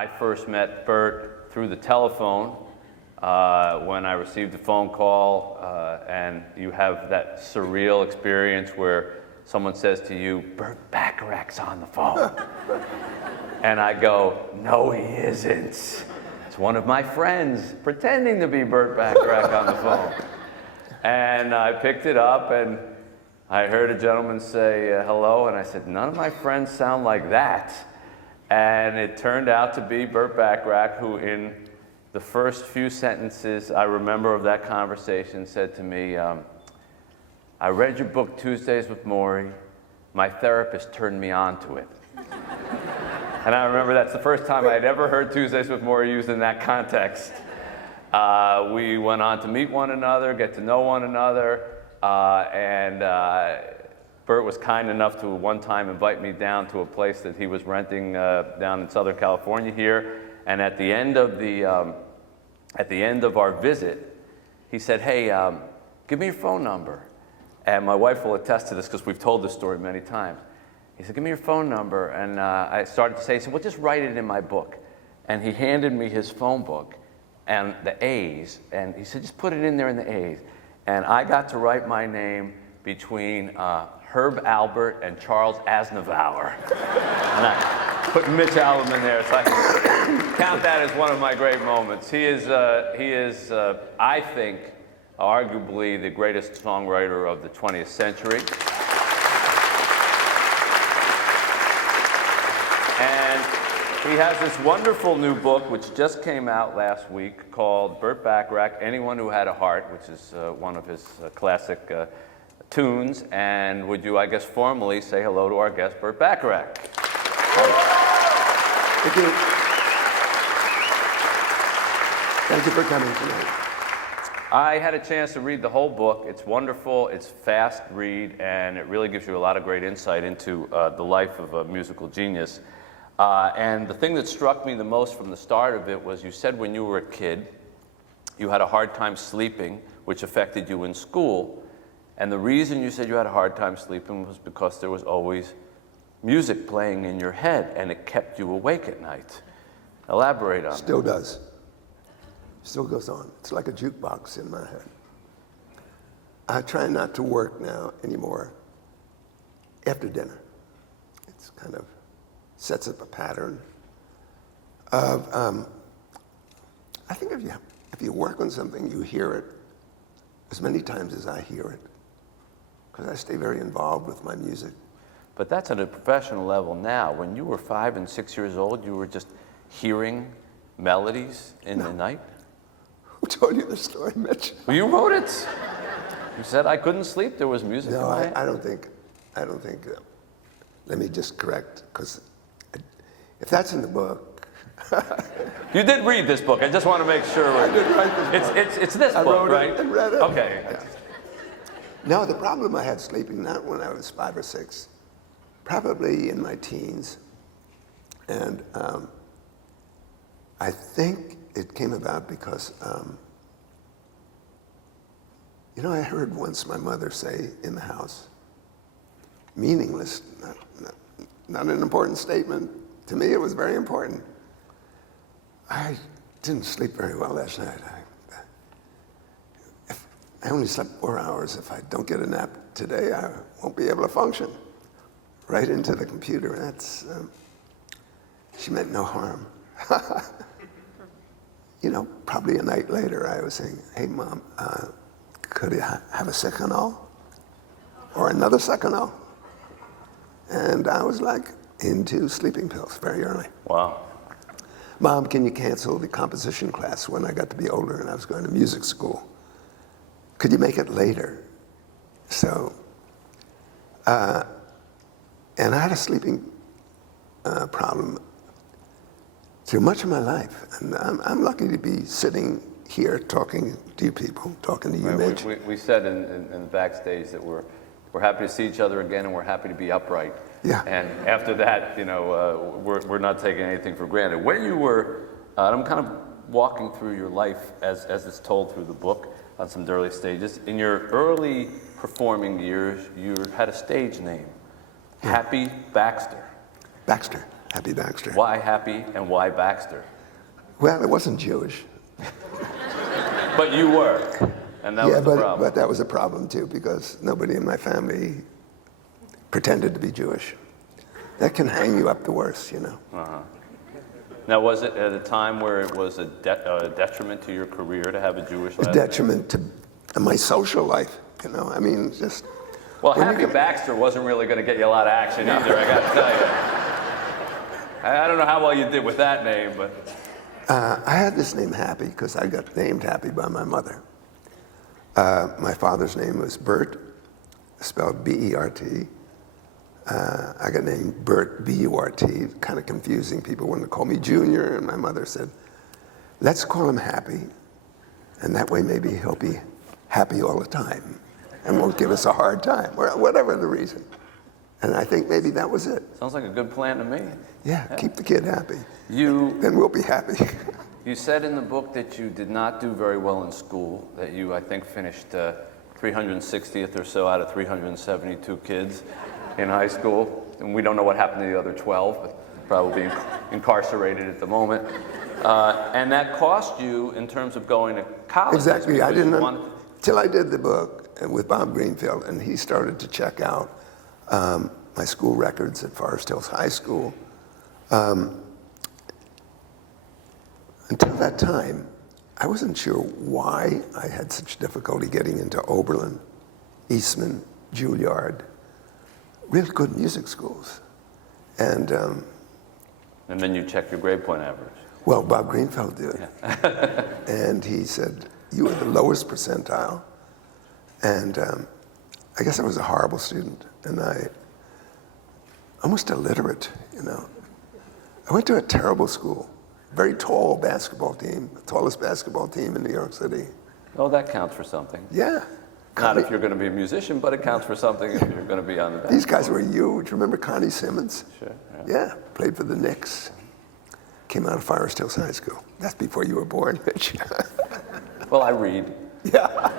I first met Burt through the telephone when I received a phone call, and you have that surreal experience where someone says to you, "Burt Bacharach's on the phone." And I go, "No, he isn't. It's one of my friends pretending to be Burt Bacharach on the phone." And I picked it up, and I heard a gentleman say hello, and I said, "None of my friends sound like that." And it turned out to be Burt Bacharach, who in the first few sentences I remember of that conversation said to me, "I read your book, Tuesdays with Morrie. My therapist turned me on to it." And I remember that's the first time I had ever heard Tuesdays with Morrie used in that context. We went on to meet one another, get to know one another, and Burt was kind enough to one time invite me down to a place that he was renting down in Southern California here. And at the end of our visit, he said, "Hey, give me your phone number." And my wife will attest to this because we've told this story many times. He said, "Give me your phone number." And I started to say, he said, "Well, just write it in my book." And he handed me his phone book and the A's, and he said, "Just put it in there in the A's." And I got to write my name between Herb Albert and Charles Aznavour. And I put Mitch Albom in there, so I count that as one of my great moments. He is, I think, arguably the greatest songwriter of the 20th century. And he has this wonderful new book, which just came out last week, called Burt Bacharach, Anyone Who Had a Heart, which is one of his classic tunes. And would you, I guess, formally say hello to our guest, Burt Bacharach? Thank you. Thank you for coming tonight. I had a chance to read the whole book. It's wonderful, it's fast read, and it really gives you a lot of great insight into the life of a musical genius. And the thing that struck me the most from the start of it was you said when you were a kid, you had a hard time sleeping, which affected you in school. And the reason you said you had a hard time sleeping was because there was always music playing in your head, and it kept you awake at night. Elaborate on that. Still does. Still goes on. It's like a jukebox in my head. I try not to work now anymore after dinner. It's kind of sets up a pattern of, I think if you work on something, you hear it as many times as I hear it, because I stay very involved with my music. But that's at a professional level now. When you were 5 and 6 years old, you were just hearing melodies in the night? Who told you the story, Mitch? Well, you wrote it. You said I couldn't sleep, there was music in my head. I don't think, let me just correct, because if that's in the book. You did read this book, I just want to make sure. I did write this book. It's this book, right? I wrote it and read it. Okay. Yeah. No, the problem I had sleeping, not when I was 5 or 6, probably in my teens. And I think it came about because, I heard once my mother say in the house, meaningless, not an important statement. To me, it was very important. I didn't sleep very well last night. I only slept 4 hours. If I don't get a nap today, I won't be able to function. Right into the computer, and that's, she meant no harm. Probably a night later, I was saying, "Hey, Mom, could I have a seconal? Or another seconal?" And I was like into sleeping pills very early. Wow. "Mom, can you cancel the composition class when I got to be older and I was going to music school? Could you make it later?" So, and I had a sleeping problem through much of my life. And I'm lucky to be sitting here talking to you people, talking to you, Mitch. We said in the backstage that we're happy to see each other again, and we're happy to be upright. Yeah. And after that, we're not taking anything for granted. When you were, I'm kind of walking through your life as it's told through the book on some early stages. In your early performing years, you had a stage name, Happy Baxter. Baxter. Happy Baxter. Why Happy and why Baxter? Well, it wasn't Jewish. But you were, and that was the problem. But that was a problem too, because nobody in my family pretended to be Jewish. That can hang you up the worst, you know. Now, was it at a time where it was a detriment to your career to have a Jewish last A detriment to my social life, you know. I mean, just. Well, Happy Baxter wasn't really going to get you a lot of action either, I got to tell you. I don't know how well you did with that name, but. I had this name Happy because I got named Happy by my mother. My father's name was Burt, spelled B-E-R-T. I got named Burt, B-U-R-T, kind of confusing. People wanted to call me Junior, and my mother said, let's call him Happy, and that way maybe he'll be happy all the time and won't give us a hard time, or whatever the reason. And I think maybe that was it. Sounds like a good plan to me. Yeah, keep the kid happy. Then we'll be happy. You said in the book that you did not do very well in school, that you, I think, finished 360th or so out of 372 kids in high school. And we don't know what happened to the other 12, but probably incarcerated at the moment. And that cost you in terms of going to college. Exactly. I didn't know till I did the book with Bob Greenfield, and he started to check out my school records at Forest Hills High School. Until that time, I wasn't sure why I had such difficulty getting into Oberlin, Eastman, Juilliard, really good music schools. And then you check your grade point average. Well, Bob Greenfield did. Yeah. And he said, you were the lowest percentile. And I guess I was a horrible student. And almost illiterate, you know. I went to a terrible school. Very tall basketball team, the tallest basketball team in New York City. Oh, that counts for something. Yeah. Not if you're going to be a musician, but it counts for something if you're going to be on the basketball. These guys were huge. Remember Connie Simmons? Sure. Yeah, played for the Knicks. Came out of Forest Hills High School. That's before you were born, Mitch. Well, I read. Yeah.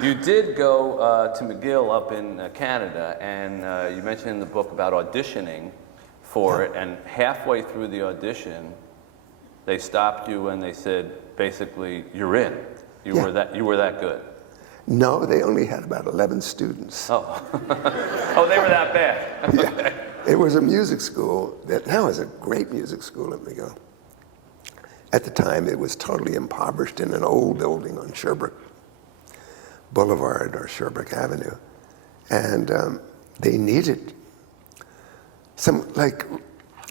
You did go to McGill up in Canada, and you mentioned in the book about auditioning for it, and halfway through the audition, they stopped you and they said, basically, you're in. You were that good. No, they only had about 11 students. Oh, oh, they were that bad. Yeah. It was a music school that now is a great music school at McGill. At the time, it was totally impoverished in an old building on Sherbrooke Boulevard or Sherbrooke Avenue. And they needed some, like,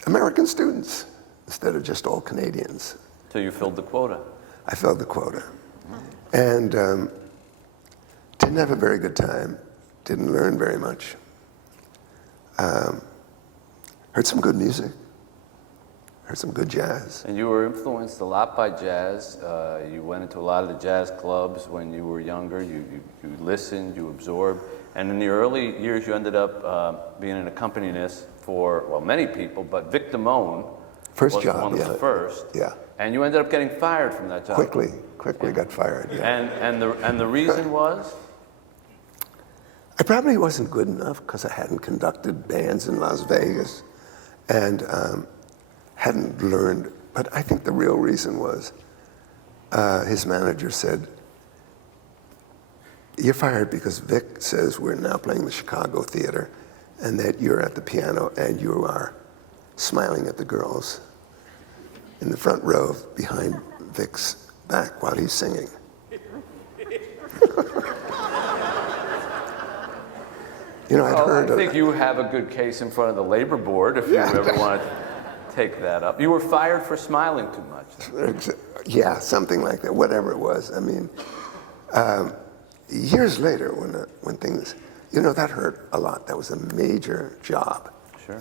American students instead of just all Canadians. So you filled the quota. I filled the quota. And didn't have a very good time, didn't learn very much. Heard some good music, heard some good jazz. And you were influenced a lot by jazz. You went into a lot of the jazz clubs when you were younger. You listened, you absorbed. And in the early years, you ended up being an accompanist for, well, many people, but Vic Damone was one of the first. Yeah. And you ended up getting fired from that job. Quickly got fired. Yeah. And the reason was? I probably wasn't good enough because I hadn't conducted bands in Las Vegas and hadn't learned. But I think the real reason was his manager said, you're fired because Vic says we're now playing the Chicago Theater and that you're at the piano and you are smiling at the girls in the front row behind Vic's back while he's singing. You know, I think you have a good case in front of the labor board if you ever want to take that up. You were fired for smiling too much. Yeah, something like that, whatever it was. I mean, years later when things, you know, that hurt a lot. That was a major job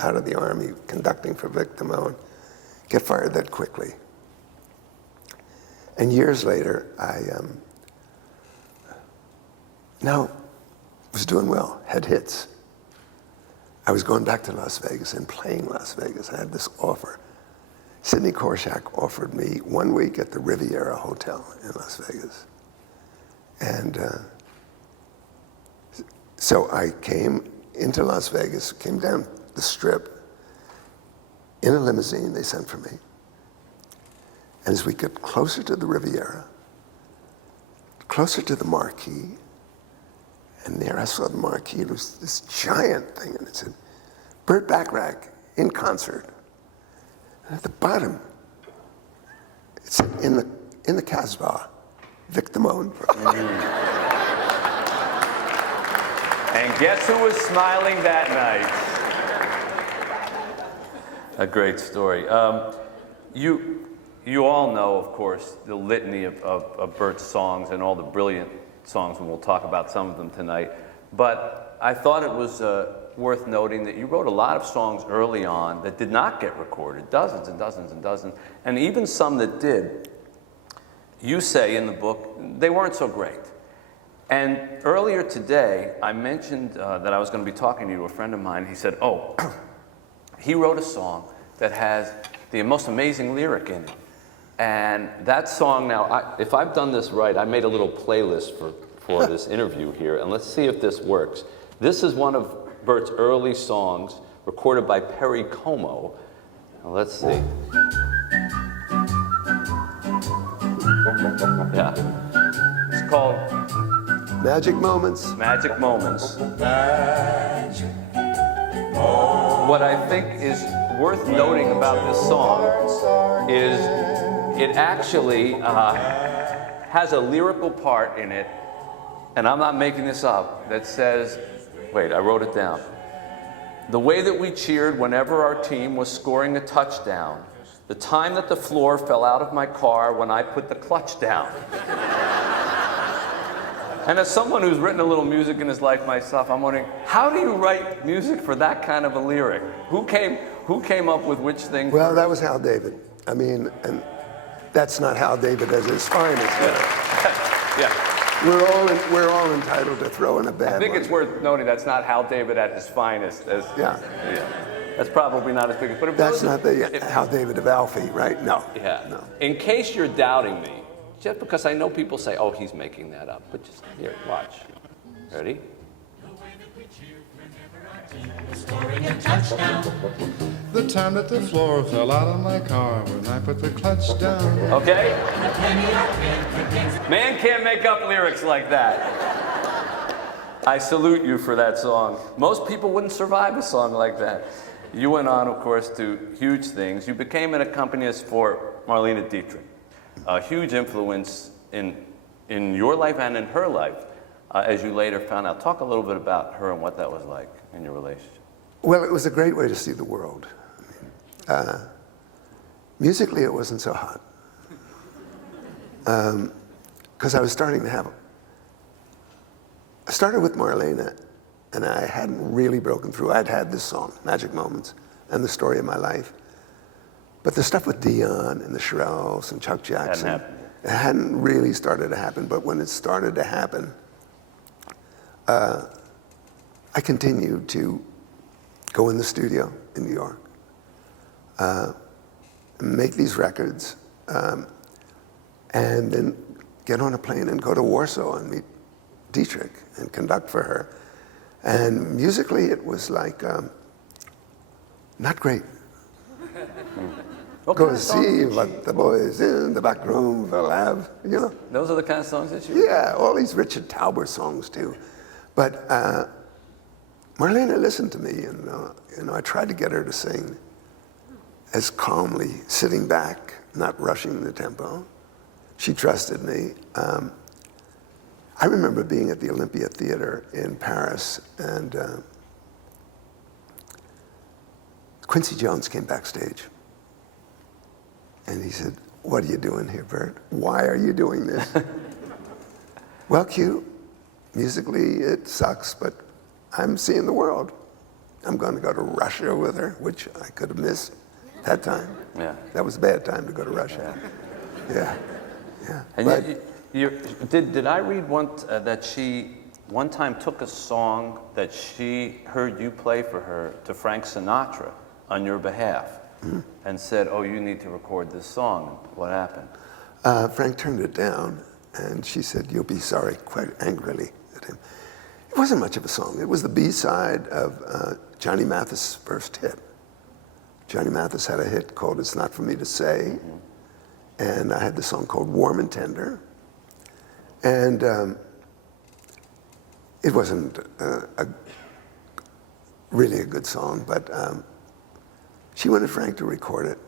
out of the Army, conducting for Vic Damone. Get fired that quickly. And years later, I now was doing well, had hits. I was going back to Las Vegas and playing Las Vegas. I had this offer. Sidney Korshak offered me 1 week at the Riviera Hotel in Las Vegas. And so I came into Las Vegas, came down the Strip, in a limousine they sent for me. And as we get closer to the Riviera, closer to the marquee, and there I saw the marquee. It was this giant thing, and it said, Burt Bacharach in concert. And at the bottom, it said, in the Casbah, Victimone. And guess who was smiling that night? A great story. You all know, of course, the litany of Burt's songs and all the brilliant songs, and we'll talk about some of them tonight. But I thought it was worth noting that you wrote a lot of songs early on that did not get recorded, dozens and dozens and dozens, and even some that did. You say in the book, they weren't so great. And earlier today, I mentioned that I was going to be talking to a friend of mine. He said, oh, he wrote a song that has the most amazing lyric in it. And that song now, if I've done this right, I made a little playlist for this interview here, and let's see if this works. This is one of Burt's early songs recorded by Perry Como. Now, let's see. Yeah. It's called Magic Moments. Magic Moments. What I think is worth noting about this song is it actually has a lyrical part in it, and I'm not making this up, that says, wait, I wrote it down. The way that we cheered whenever our team was scoring a touchdown, the time that the floor fell out of my car when I put the clutch down. And as someone who's written a little music in his life myself, I'm wondering, how do you write music for that kind of a lyric? Who came up with which thing? Well, that was Hal David. I mean, and that's not Hal David at his finest. Yeah. We're all entitled to throw in a bad I think one. it's worth noting that's not Hal David at his finest. Yeah. That's probably not as big. But That's not the Hal David of Alfie, right? No. Yeah. No. In case you're doubting me, just because I know people say, oh, he's making that up, but just here, watch. Ready? The time that the floor fell out of my car when I put the clutch down. Okay? Man can't make up lyrics like that. I salute you for that song. Most people wouldn't survive a song like that. You went on, of course, to huge things. You became an accompanist for Marlene Dietrich, a huge influence in your life and in her life, as you later found out. Talk a little bit about her and what that was like in your relationship. Well, it was a great way to see the world. I mean, musically, it wasn't so hot. Because I was starting to have... I started with Marlene, and I hadn't really broken through. I'd had this song, Magic Moments, and The Story of My Life. But the stuff with Dion and the Shirelles and Chuck Jackson, it hadn't really started to happen. But when it started to happen, I continued to go in the studio in New York, make these records, and then get on a plane and go to Warsaw and meet Dietrich and conduct for her. And musically, it was like, not great. Go see what the boys in the back room will have, you know. Those are the kind of songs that you... Yeah, all these Richard Tauber songs too. But Marlene listened to me, and I tried to get her to sing as calmly, sitting back, not rushing the tempo. She trusted me. I remember being at the Olympia Theater in Paris, and Quincy Jones came backstage. And he said, "What are you doing here, Burt? Why are you doing this?" Well, Q, musically it sucks, but I'm seeing the world. I'm going to go to Russia with her, which I could have missed that time. Yeah. That was a bad time to go to Russia. Yeah. And But did I read that she one time took a song that she heard you play for her to Frank Sinatra on your behalf, and said, "Oh, you need to record this song." What happened? Frank turned it down, and she said, "You'll be sorry," quite angrily at him. It wasn't much of a song. It was the B-side of Johnny Mathis' first hit. Johnny Mathis had a hit called It's Not For Me To Say, and I had the song called Warm and Tender. And it wasn't really a good song, but she wanted Frank to record it.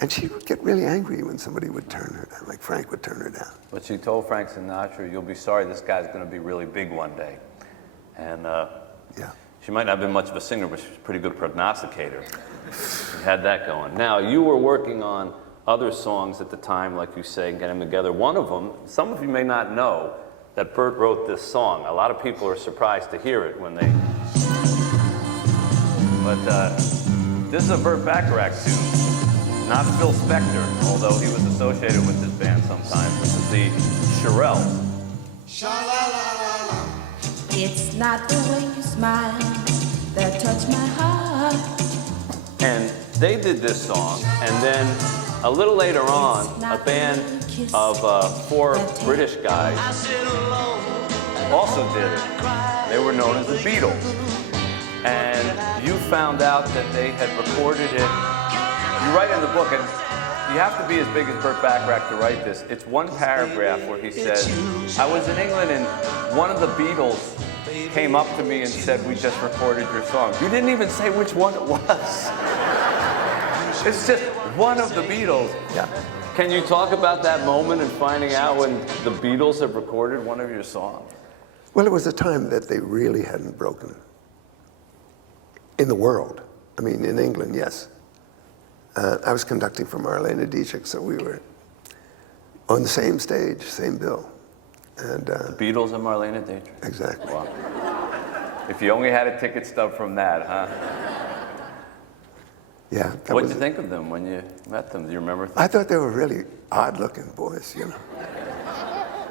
And she would get really angry when somebody would turn her down, like Frank would turn her down. But she told Frank Sinatra, "You'll be sorry, this guy's going to be really big one day." And Yeah. she might not have been much of a singer, but she was a pretty good prognosticator. She had that going. Now, you were working on other songs at the time, like you say, getting them together. One of them, some of you may not know that Burt wrote this song. A lot of people are surprised to hear it when they... But this is a Burt Bacharach tune, not Phil Spector, although he was associated with this band sometimes. This is the Shirelles. It's not the way you smile that touch my heart. And they did this song, and then a little later on, a band of 4 British guys also did it. They were known as the Beatles. And you found out that they had recorded it. You write in the book, and you have to be as big as Burt Bacharach to write this. It's one paragraph where he says, "I was in England and one of the Beatles came up to me and said, 'We just recorded your song.'" You didn't even say which one it was. It's just one of the Beatles. Yeah. Can you talk about that moment and finding out when the Beatles have recorded one of your songs? Well, it was a time that they really hadn't broken in the world. I mean, in England, yes. I was conducting for Marlene Dietrich, so we were on the same stage, same bill. And The Beatles and Marlene Dietrich. exactly. Wow. If you only had a ticket stub from that, huh? Yeah. that What was did you think of them when you met them? Do you remember? I thought they were really odd-looking boys, you know.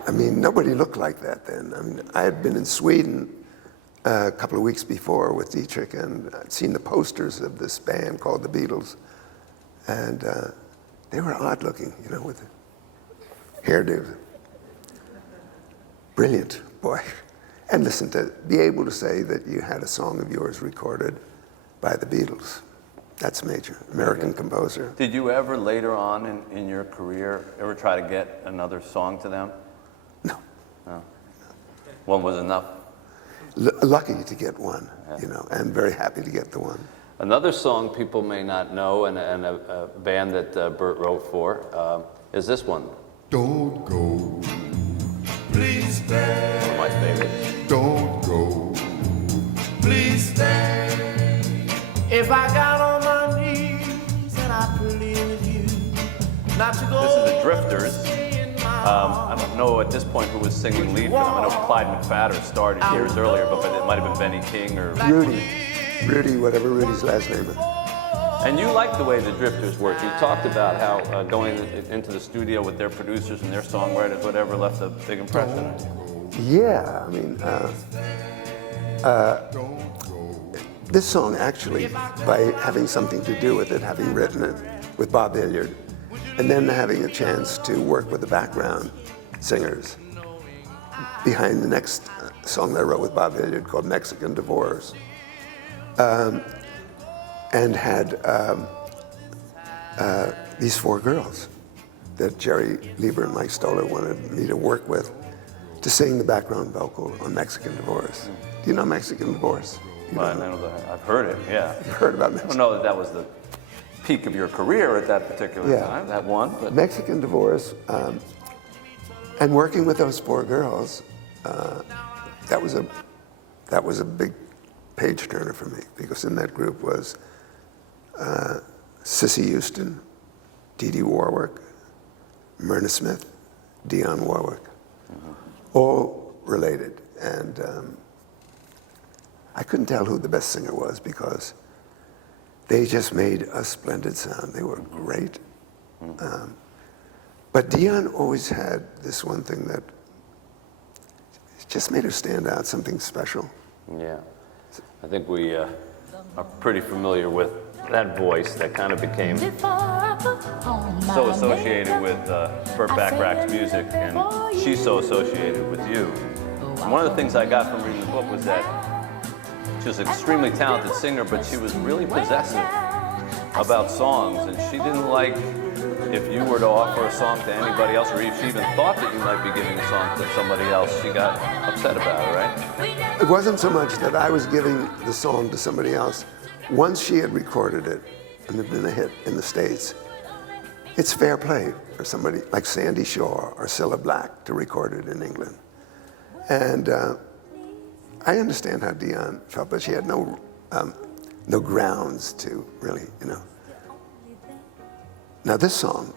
I mean, nobody looked like that then. I mean, I had been in Sweden a couple of weeks before with Dietrich, and I'd seen the posters of this band called the Beatles, and they were odd-looking, you know, with hairdo. Brilliant, boy. And listen, to be able to say that you had a song of yours recorded by the Beatles, that's major. American composer. Did you ever later on in your career ever try to get another song to them? No. No. One was enough. Lucky to get one, you know, and very happy to get the one. Another song people may not know, and a band that Burt wrote for, is this one. Don't go, please stay. One of my favorites. Don't go, please stay. If I got on my knees and I plead with you not to go. This is the Drifters. I don't know at this point who was singing lead for them. I know Clyde McPhatter started years earlier, but it might have been Benny King or... Rudy, whatever Rudy's last name is. And you like the way the Drifters work. You talked about how going into the studio with their producers and their songwriters, whatever, left a big impression on you. Yeah, I mean, this song actually, by having something to do with it, having written it with Bob Hilliard, and then having a chance to work with the background singers behind the next song that I wrote with Bob Hilliard called Mexican Divorce, and had these 4 girls that Jerry Lieber and Mike Stoller wanted me to work with to sing the background vocal on Mexican Divorce. Do you know Mexican Divorce? You Well, know? I've heard it, yeah. You've heard about I Mexican don't know that was the peak of your career at that particular Yeah. time, that one, but Mexican Divorce, and working with those 4 girls, that was a big page turner for me, because in that group was Cissy Houston, Dee Dee Warwick, Myrna Smith, Dionne Warwick, all related. And I couldn't tell who the best singer was because they just made a splendid sound. They were great. But Dionne always had this one thing that just made her stand out, something special. yeah. I think we are pretty familiar with that voice that kind of became so associated with Burt Bacharach's music, and she's so associated with you. And one of the things I got from reading the book was that she was an extremely talented singer, but she was really possessive about songs, and she didn't like if you were to offer a song to anybody else, or if she even thought that you might be giving a song to somebody else, she got upset about it, right? It wasn't so much that I was giving the song to somebody else. Once she had recorded it and it had been a hit in the States, it's fair play for somebody like Sandy Shaw or Cilla Black to record it in England. And I understand how Dion felt, but she had no grounds to really, you know. Now this song,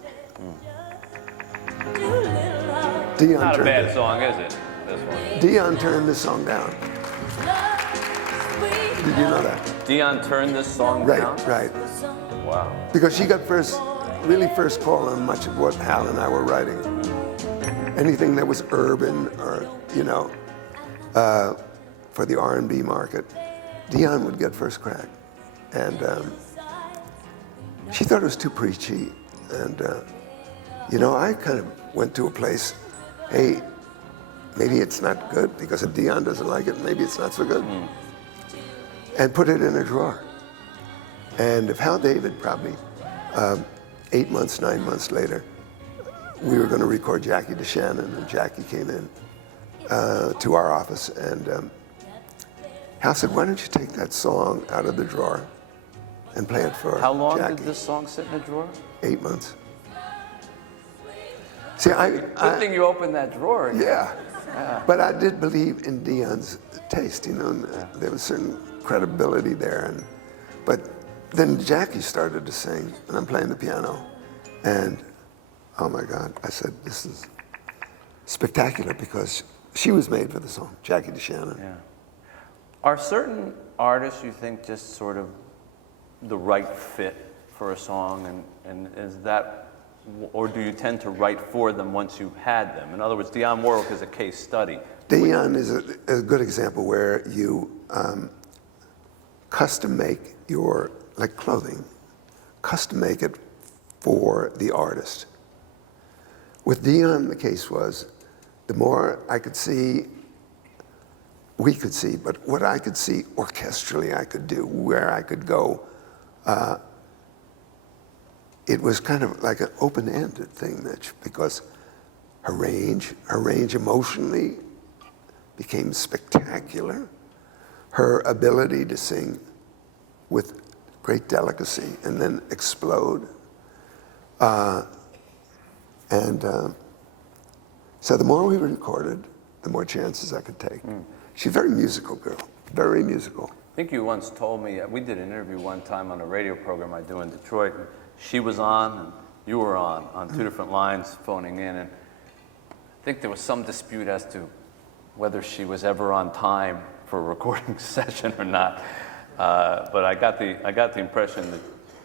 Dion Not a turned bad it. song, is it? This one. Dion turned this song down. Did you know that? Dion turned this song down? Right. Wow. Because she got really first call on much of what Hal and I were writing. Anything that was urban or, you know, for the R&B market, Dion would get first crack. And she thought it was too preachy. And, you know, I kind of went to a place, hey, maybe it's not good because if Dion doesn't like it, maybe it's not so good. And put it in a drawer. And if Hal David probably 8 months, 9 months later, we were going to record Jackie DeShannon, and Jackie came in to our office, and Hal said, why don't you take that song out of the drawer and play it for How long Jackie? did this song sit in a drawer? 8 months. See, Good thing you opened that drawer. yeah. But I did believe in Dion's taste, you know, and there was certain credibility there. But then Jackie started to sing, and I'm playing the piano, and oh my God, I said, this is spectacular because she was made for the song, Jackie DeShannon. Yeah. Are certain artists, you think, just sort of the right fit for a song, and is that, or do you tend to write for them once you've had them? In other words, Dionne Warwick is a case study. Dion is a good example where you custom make your, like clothing, custom make it for the artist. With Dion, the case was, the more I could see, we could see, but what I could see orchestrally I could do, where I could go, it was kind of like an open-ended thing, Mitch, because her range emotionally became spectacular. Her ability to sing with great delicacy and then explode. So the more we recorded, the more chances I could take. She's a very musical girl, very musical. I think you once told me, we did an interview one time on a radio program I do in Detroit, and she was on and you were on two different lines phoning in, and I think there was some dispute as to whether she was ever on time for a recording session or not. But I got the impression that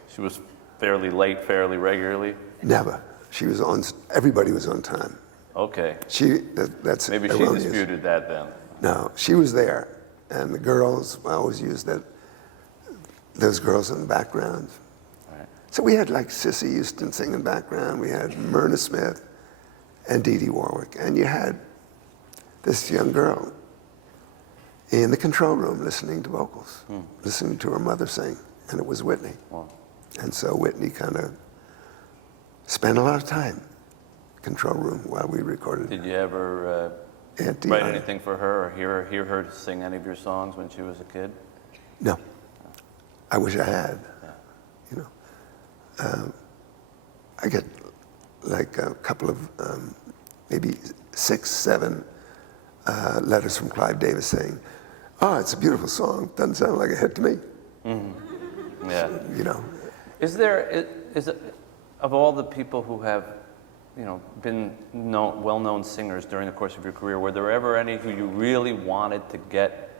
she was fairly late, fairly regularly. Never. She was on, everybody was on time. Okay. That's Maybe she erroneous. disputed that then. No, she was there. And the girls, I always used those girls in the background. Right. So we had like Cissy Houston singing background, we had Myrna Smith and Dee Dee Warwick. And you had this young girl in the control room listening to vocals, listening to her mother sing, and it was Whitney. Wow. And so Whitney kind of spent a lot of time in the control room while we recorded. Did you ever write anything for her or hear her sing any of your songs when she was a kid? No. I wish I had. Yeah. You know, I get like a couple of maybe 6, 7 letters from Clive Davis saying, "Oh, it's a beautiful song. Doesn't sound like a hit to me." Mm-hmm. Yeah. You know. Is it, of all the people who have, you know, been well-known singers during the course of your career, were there ever any who you really wanted to get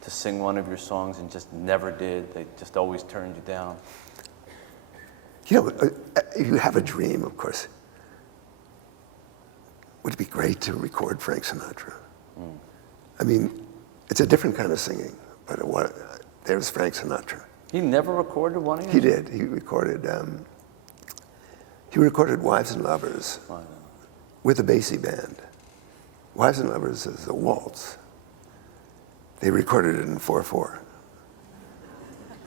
to sing one of your songs and just never did? They just always turned you down? You know, if you have a dream, of course, would it be great to record Frank Sinatra? I mean, it's a different kind of singing, but there's Frank Sinatra. He never recorded one of you? He did. He recorded Wives and Lovers with a Basie band. Wives and Lovers is a waltz. They recorded it in 4/4.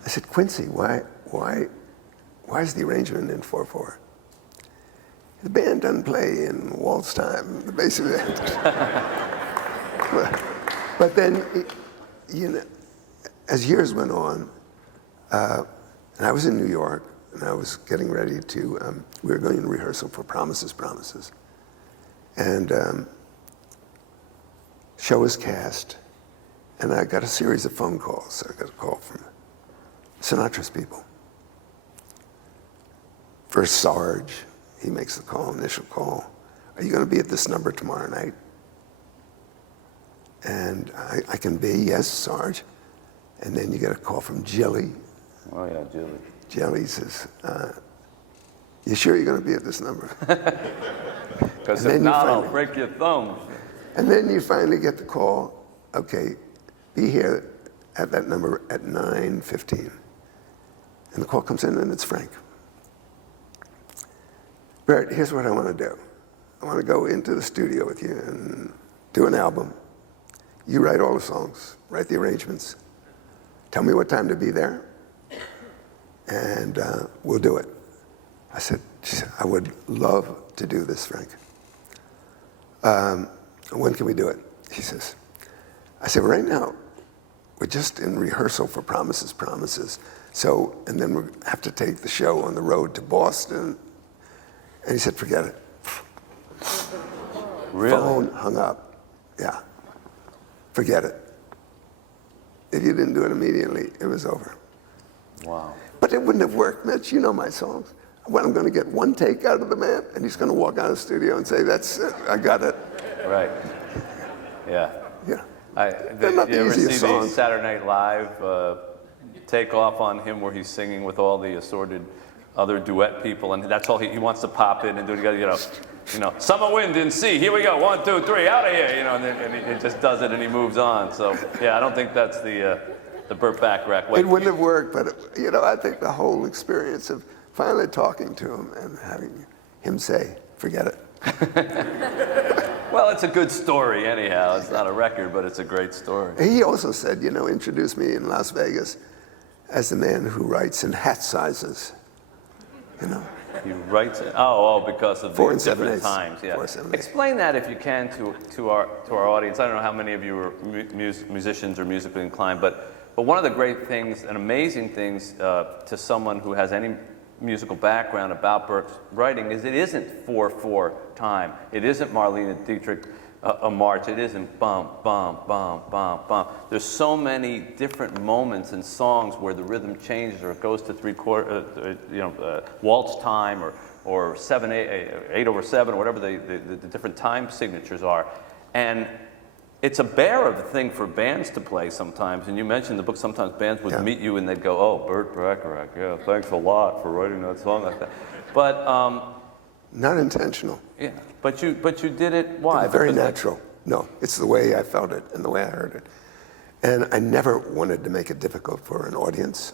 I said, Quincy, why why is the arrangement in 4/4? The band doesn't play in waltz time, basically. But then, you know, as years went on, and I was in New York, and I was getting ready to, we were going to rehearsal for Promises. And show was cast, and I got a series of phone calls. I got a call from Sinatra's people. First, Sarge, he makes the call, initial call. Are you going to be at this number tomorrow night? And I can be, yes, Sarge. And then you get a call from Jilly. Oh yeah, Julie. Jelly says, you sure you're going to be at this number? Because And if then you not, I'll finally- break your thumb. And then you finally get the call, okay, be here at that number at 9:15. And the call comes in and it's Frank. Burt, here's what I want to do. I want to go into the studio with you and do an album. You write all the songs, write the arrangements. Tell me what time to be there, and we'll do it. I said, I would love to do this, Frank. When can we do it? He says, I said, right now, we're just in rehearsal for Promises. So, and then we have to take the show on the road to Boston. And he said, forget it. Really? Phone hung up. Yeah. Forget it. If you didn't do it immediately, it was over. Wow. But it wouldn't have worked, Mitch. You know my songs. When I'm going to get one take out of the man, and he's going to walk out of the studio and say, that's it, I got it. Right. Yeah. Yeah. You not the ever see easiest the songs. Saturday Night Live take off on him where he's singing with all the assorted other duet people, and that's all he wants to pop in and do together, you know, summer wind in C, here we go, 1, 2, 3, out of here, you know, and he just does it and he moves on. So yeah, I don't think that's the Burt Bacharach way. It wouldn't have worked, but you know, I think the whole experience of finally talking to him and having him say, forget it. Well, it's a good story anyhow. It's not a record, but it's a great story. He also said, you know, introduced me in Las Vegas as the man who writes in hat sizes, you know. He writes it. Because of 4 the and 7/8. different times. Yeah. 4 and 7/8. Explain that if you can to our audience. I don't know how many of you are musicians or musically inclined, but one of the great things and amazing things to someone who has any musical background about Burt's writing is it isn't 4/4 time. It isn't Marlene Dietrich a march. It isn't bum bum bum bum bum. There's so many different moments in songs where the rhythm changes or it goes to 3/4, waltz time or 7/8 or whatever the different time signatures are, and it's a bear of a thing for bands to play sometimes. And you mentioned the book. Sometimes bands would meet you and they'd go, "Oh, Burt Bacharach, yeah, thanks a lot for writing that song like that." But Not intentional. yeah, but you did it. Why? Very Because natural. No, it's the way I felt it and the way I heard it. And I never wanted to make it difficult for an audience.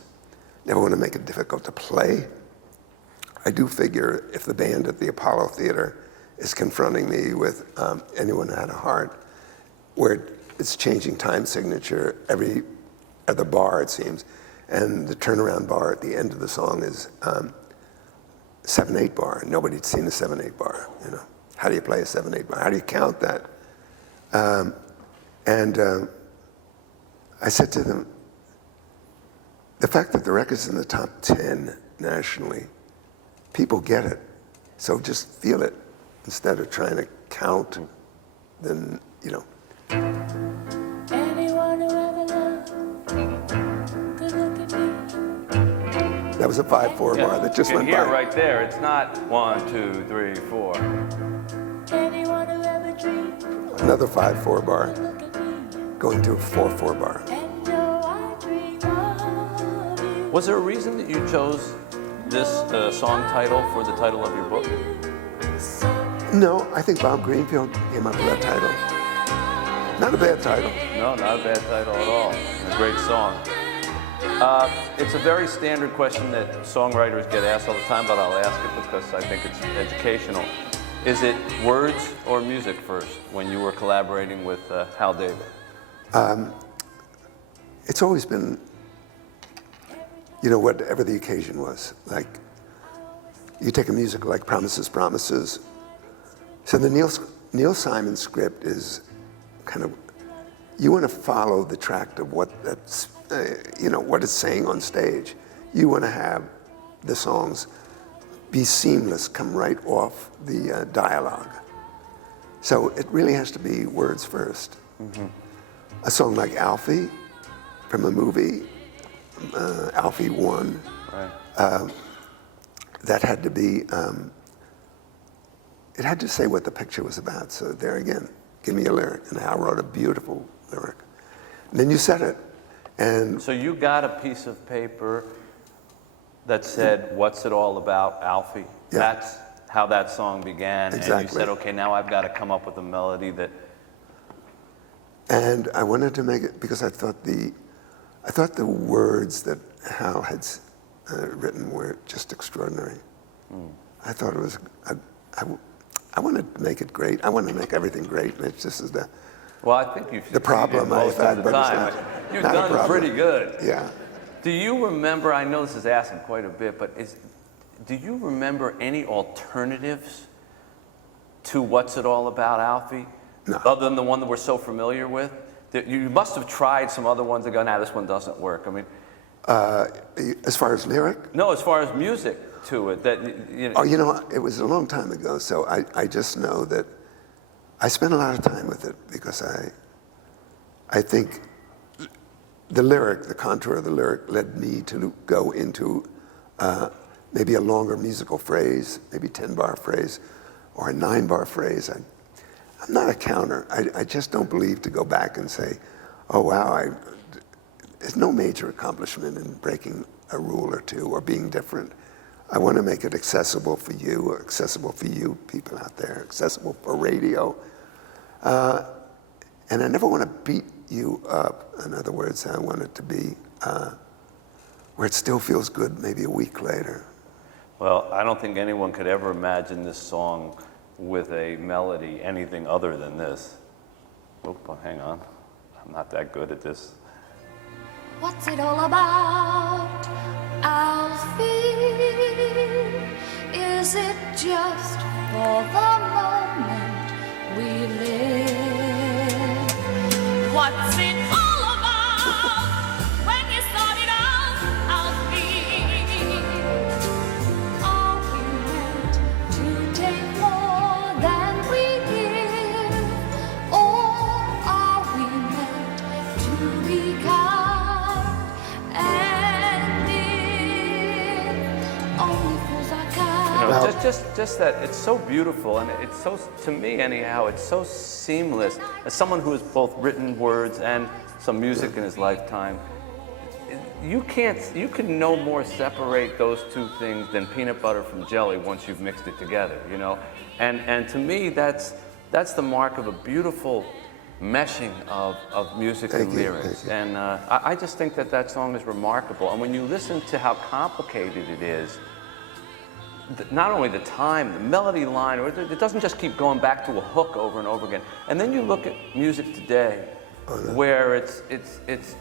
Never want to make it difficult to play. I do figure if the band at the Apollo Theater is confronting me with Anyone Who Had a Heart, where it's changing time signature every other bar, it seems, and the turnaround bar at the end of the song is 7/8 bar. Nobody'd seen a 7/8 bar, you know. How do you play a 7/8 bar? How do you count that? I said to them, the fact that the record's in the top 10 nationally, people get it. So just feel it instead of trying to count, then, you know. Anyone who ever loved could look at me. That was a 5/4 bar that just you went can hear by. right there. It's not 1, 2, 3, 4. Anyone who ever dreamed Another 5/4 bar, could look at me. going to a 4/4 bar. And know I dream of you. Was there a reason that you chose this song title for the title of your book? No, I think Bob Greenfield came up with that title. Not a bad title. No, not a bad title at all. A great song. It's a very standard question that songwriters get asked all the time, but I'll ask it because I think it's educational. Is it words or music first when you were collaborating with Hal David? It's always been, you know, whatever the occasion was. Like you take a musical like Promises, Promises. So the Neil Simon script is kind of, you want to follow the tract of what that's, what it's saying on stage. You want to have the songs be seamless, come right off the dialogue. So it really has to be words first. Mm-hmm. A song like Alfie from a movie, Alfie 1, Right. that had to be, it had to say what the picture was about. So there again, give me a lyric. And Al wrote a beautiful lyric. And then you said it. And So you got a piece of paper that said, "What's it all about, Alfie?" Yeah. That's how that song began. And you Exactly. said, okay, now I've got to come up with a melody that... And I wanted to make it because I thought the words that Hal had written were just extraordinary. I thought it was, I wanted to make it great. I wanted to make everything great, and it's just the Well, I think you've The problem succeeded most I've had, of the but it's time. not- You've not a done problem. pretty good. yeah. Do you remember, I know this is asking quite a bit, but do you remember any alternatives to What's It All About, Alfie? No. Other than the one that we're so familiar with? You must have tried some other ones and go, nah, this one doesn't work. I mean, As far as lyric, no, as far as music to it, that, you know, oh, it was a long time ago, so I just know that I spent a lot of time with it because I think the lyric, the contour of the lyric led me to go into maybe a longer musical phrase, maybe 10-bar phrase or a 9-bar phrase. I'm not a counter. I just don't believe to go back and say, oh, wow, there's no major accomplishment in breaking a rule or two or being different. I want to make it accessible for you people out there, accessible for radio. And I never want to beat you up. In other words, I want it to be where it still feels good maybe a week later. well, I don't think anyone could ever imagine this song with a melody anything other than this. Oh, hang on. I'm not that good at this. What's it all about, Alfie? Is it just for the moment we live? What's it all about when you started out, Alfie? Are we meant to take more than we give? Or are we meant to be kind? And if only fools are kind. You know, Well- just that it's so beautiful, and it's so, to me anyhow, it's so seamless. As someone who has both written words and some music in his lifetime, you can no more separate those two things than peanut butter from jelly once you've mixed it together, you know? And to me, that's the mark of a beautiful meshing of music and Thank you, lyrics. thank you. And I just think that song is remarkable. And when you listen to how complicated it is, not only the time, the melody line, it doesn't just keep going back to a hook over and over again. And then you look at music today, where it's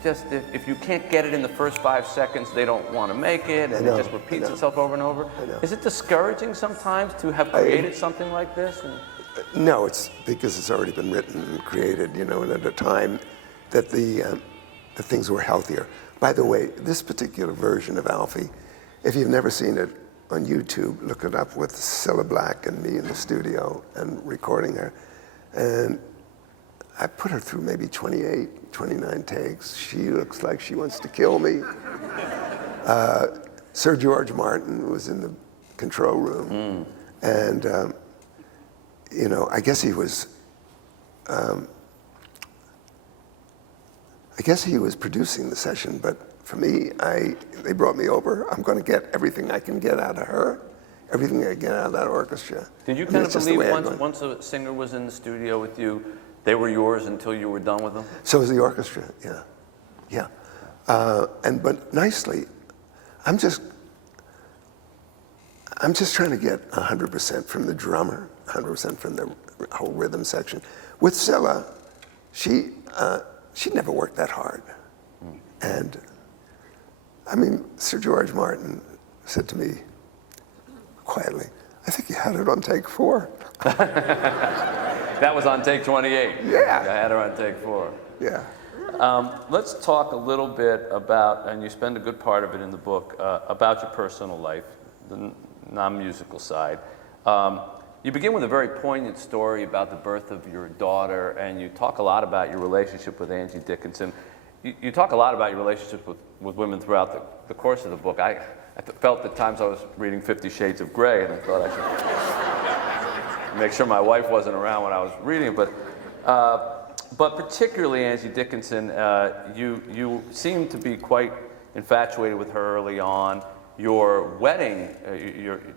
just, if you can't get it in the first 5 seconds, they don't want to make it, and know, it just repeats I know. itself over and over. I know. Is it discouraging sometimes to have created something like this? And No, it's because it's already been written and created, and at a time that the things were healthier. By the way, this particular version of Alfie, if you've never seen it on YouTube, look it up with Cilla Black and me in the studio and recording her. And I put her through maybe 28, 29 takes. She looks like she wants to kill me. Sir George Martin was in the control room. And, I guess he was producing the session, but for me, they brought me over. I'm going to get everything I can get out of her, everything I get out of that orchestra. did you I mean, kind it's of just the believe way I'm going. once a singer was in the studio with you, they were yours until you were done with them? So is the orchestra, yeah. But nicely, I'm just trying to get 100% from the drummer, 100% from the whole rhythm section. With Cilla, she never worked that hard. And I mean, Sir George Martin said to me, quietly, I think you had it on take 4. That was on take 28. Yeah. I had her on take 4. Yeah. Let's talk a little bit about, and you spend a good part of it in the book, about your personal life, the non-musical side. You begin with a very poignant story about the birth of your daughter, and you talk a lot about your relationship with Angie Dickinson. You talk a lot about your relationship with women throughout the course of the book. I felt at times I was reading 50 Shades of Grey, and I thought I should make sure my wife wasn't around when I was reading it. But particularly Angie Dickinson, you seem to be quite infatuated with her early on. Your wedding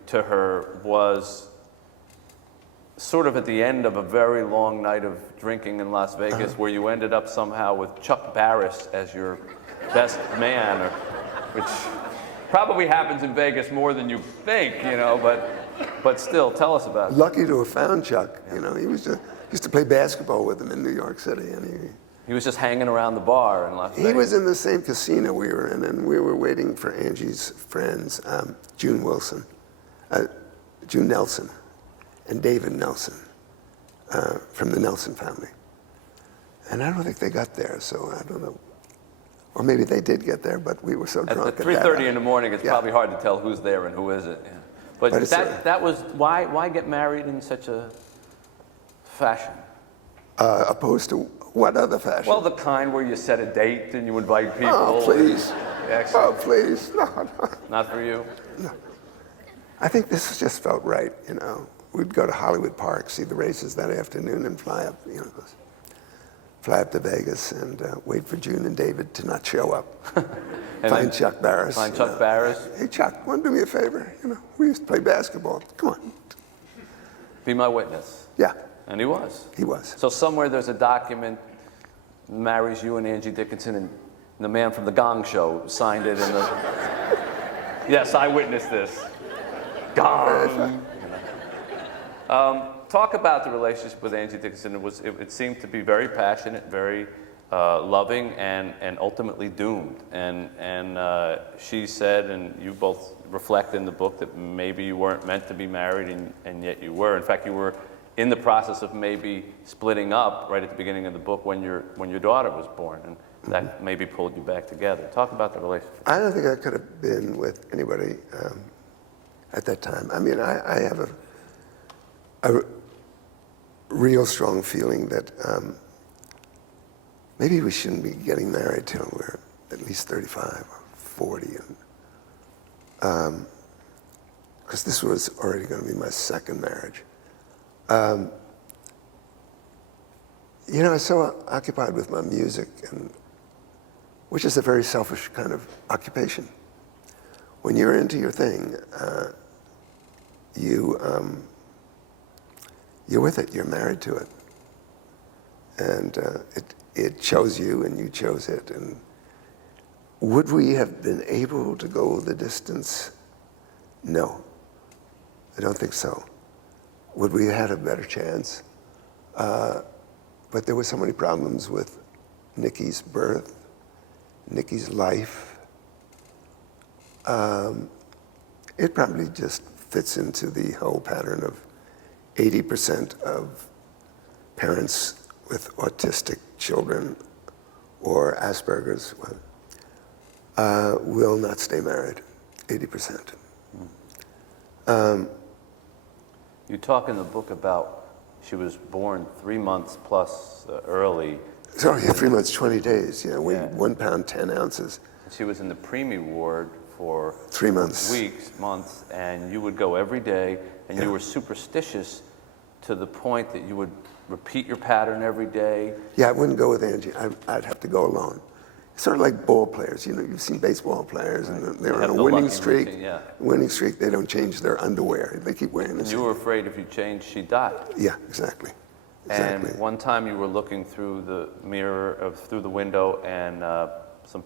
to her was sort of at the end of a very long night of drinking in Las Vegas, where you ended up somehow with Chuck Barris as your best man, which probably happens in Vegas more than you think, but still, tell us about it. Lucky to have found Chuck. He used to play basketball with him in New York City, and He was just hanging around the bar in Las Vegas. he was in the same casino we were in, and we were waiting for Angie's friends, June Nelson, and David Nelson from the Nelson family. And I don't think they got there, so I don't know. Or maybe they did get there, but we were so drunk. At 3:30 in the morning, it's probably hard to tell who's there and who isn't. Yeah. But that was, why get married in such a fashion? Opposed to what other fashion? Well, the kind where you set a date and you invite people. Oh, please. Excellent. Oh, please. No. Not for you? No. I think this just felt right, We'd go to Hollywood Park, see the races that afternoon, and fly up to Vegas and wait for June and David to not show up. Find Chuck Barris. Find Chuck Barris. Hey, Chuck, want to do me a favor? We used to play basketball. Come on. Be my witness. Yeah. And he was. He was. So somewhere there's a document marries you and Angie Dickinson, and the man from the Gong Show signed it in the. Yes, I witnessed this. Gong. Talk about the relationship with Angie Dickinson. It seemed to be very passionate, very loving, and ultimately doomed. And she said, and you both reflect in the book, that maybe you weren't meant to be married, and yet you were. In fact, you were in the process of maybe splitting up right at the beginning of the book when your daughter was born, and that maybe pulled you back together. Talk about the relationship. I don't think I could have been with anybody at that time. I mean, I have a real strong feeling that maybe we shouldn't be getting married till we're at least 35 or 40, because this was already going to be my second marriage. I was so occupied with my music, which is a very selfish kind of occupation. When you're into your thing, you're with it, you're married to it. And it chose you and you chose it. And would we have been able to go the distance? No, I don't think so. Would we have had a better chance? But there were so many problems with Nikki's birth, Nikki's life. It probably just fits into the whole pattern of 80% of parents with autistic children or Asperger's will not stay married, 80%. You talk in the book about she was born 3 months plus early. Sorry, 3 months, 20 days. Weighed 1 pound, 10 ounces. She was in the preemie ward for 3 months. months, and you would go every day, and you were superstitious to the point that you would repeat your pattern every day. Yeah, I wouldn't go with Angie. I'd have to go alone. Sort of like ball players. You've seen baseball players, and they're on a winning streak. Winning streak, they don't change their underwear. They keep wearing the same. You were afraid if you changed, she'd die. Yeah, exactly. And one time you were looking through the mirror, through the window, and some